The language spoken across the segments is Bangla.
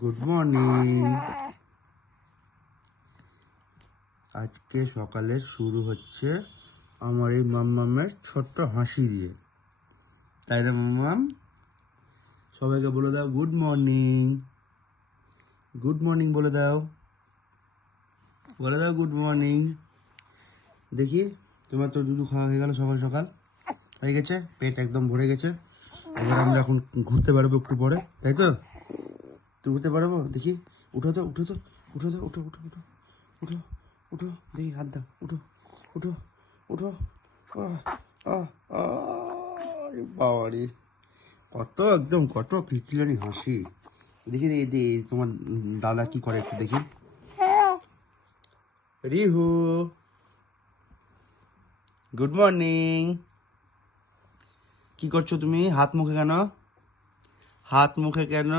Good morning. আজকে সকালে শুরু হচ্ছে আমার এই মাম্মামের ছোট্ট হাসি দিয়ে, তাই না মাম্মাম? সবাইকে বলে দাও গুড মর্নিং। গুড মর্নিং বলে দাও, বলে দাও গুড মর্নিং। দেখি, তোমার তো দুধু খাওয়া হয়ে গেল, সকাল সকাল হয়ে গেছে, পেট একদম ভরে গেছে। এবার আমরা এখন ঘুরতে পারবো একটু পরে, তাই তো? তুই ঘুরতে পারবো? দেখি, উঠো তো, উঠো তো, উঠো তো, উঠো উঠো উঠো উঠো উঠো, দেখি হাত দাও, উঠো উঠো উঠো। বাবা রে, কত একদম কত পিটলানি হাসি। দেখি দেখি তোমার দাদা কি করে একটু দেখি। Rihu, good morning. কি করছো তুমি? হাত মুখে কেন? হাত মুখে কেন?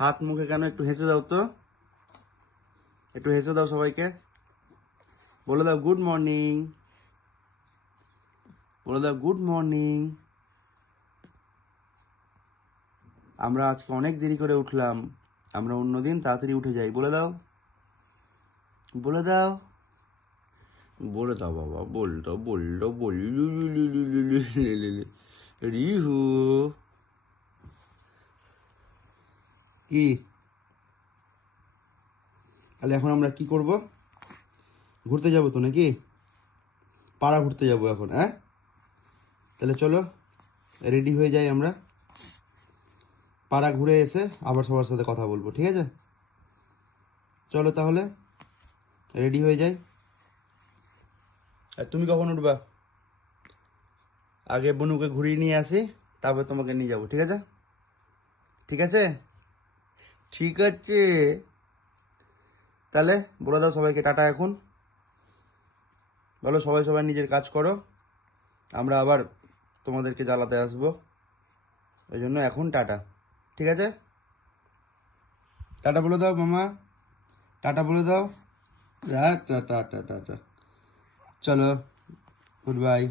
হাত মুখে কেন? একটু হেসে দাও তো, একটু হেসে দাও সবাইকে। বলে দাও গুড মর্নিং, বলে দাও গুড মর্নিং। আমরা আজকে অনেক দেরি করে উঠলাম, আমরা অন্যদিন তাড়াতাড়ি উঠে যাই। বলে দাও, বলে দাও, বলে দাও বাবা, বলতো বললো বললু। রিহু, কি তাহলে এখন আমরা কি করব? ঘুরতে যাবো তো নাকি? পাড়া ঘুরতে যাবো এখন, হ্যাঁ? তাহলে চলো রেডি হয়ে যাই, আমরা পাড়া ঘুরে এসে আবার সবার সাথে কথা বলবো, ঠিক আছে? চলো তাহলে রেডি হয়ে যাই। আর তুমি কখন উঠবা? আগে বনুকে ঘুরিয়ে নিয়ে আসি, তারপর তোমাকে নিয়ে যাবো, ঠিক আছে? ঠিক আছে, ঠিক আছে। তাহলে বলে দাও সবাইকে টাটা এখন। বলো সবাই সবাই নিজের কাজ করো, আমরা আবার তোমাদেরকে জ্বালাতে আসবো, ওই জন্য এখন টাটা, ঠিক আছে? টাটা বলে দাও মামা, টাটা বলে দাও। টাটা টাটা টাটা, চলো, গুড বাই।